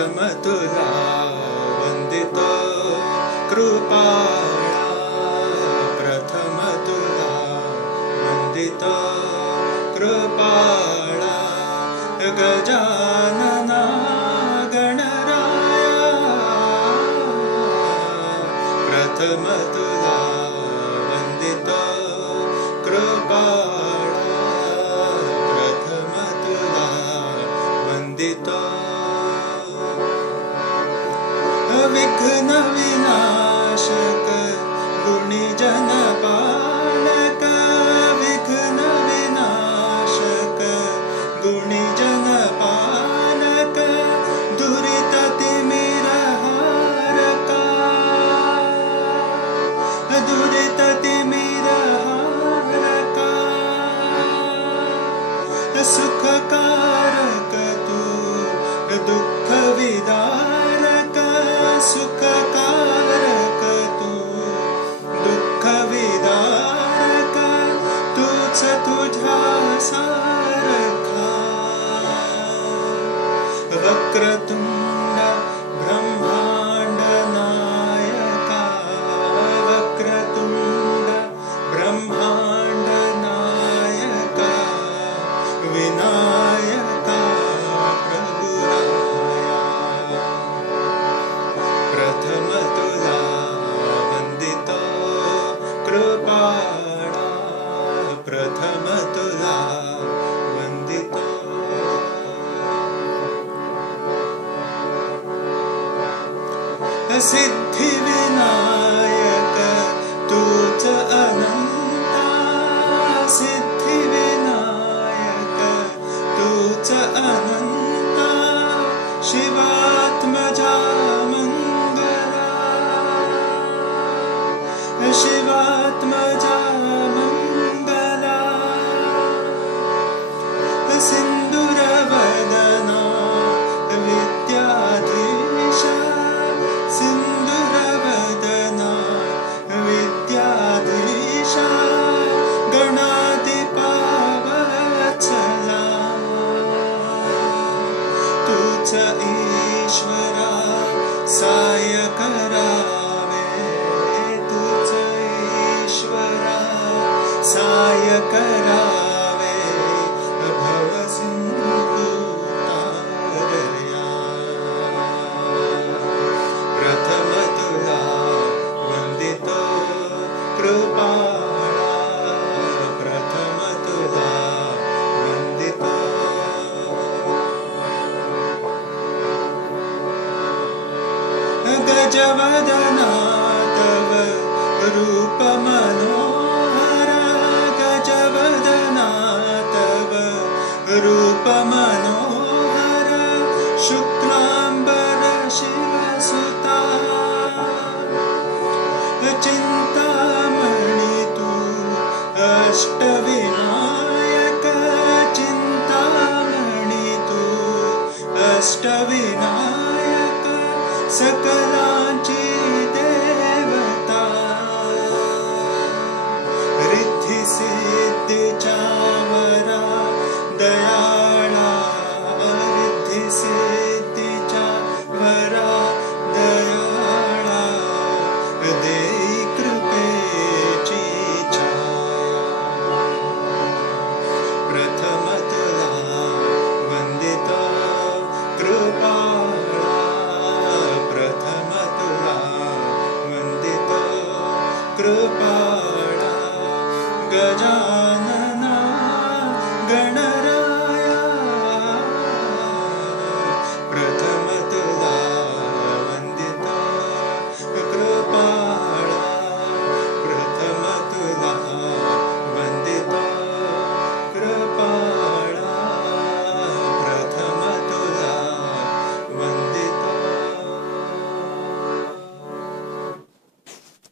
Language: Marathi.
प्रथम तुला वंदितो कृपाळा, प्रथम तुला वंदितो कृपाळा, गजानना गणराया, प्रथम तुला वंदितो कृपाळा, प्रथम तुला वंदितो विघ्न विनाशक गुणीजन पालक, विघ्न विनाशक गुणीजन पालक, दुरित तिमिरहारका, दुरित तिमिरहारका, सुखकारक तू दुःख विदारक, सुखकारक तू दुःख विदारक, तूच तुझ्या सारखा, वक्रतुंड ब्रह्मांड नायका, वक्रतुंड ब्रह्मांड नायका, विनायका प्रभुराया, प्रथम तुला वंदितो कृपाळा, प्रथम तुला वंदितो सिद्धी विनायक तूच अनंता, सिद्धी विनायक तूच अनंता, शिवात्मजा मंगला, शिवात्मजा मंगला, सिंदूरवदना विद्याधीश, सिंदूरवदना विद्याधीश, गणाधिपा वत्सला, तूच ईश्वरा साय करावे, तूच ईश्वरा साय करावे, भव सिंधू तारया, प्रथम तुला वंदितो कृपाळा, प्रथम तुला वंदितो गजवदना तव रूप मनोहर, गजवदना तव रूप मनोहर, शुक्लांबर शिवसुता, चिंतामणि तू अष्टविनायक, चिंतामणि तू अष्टविनायक, सकला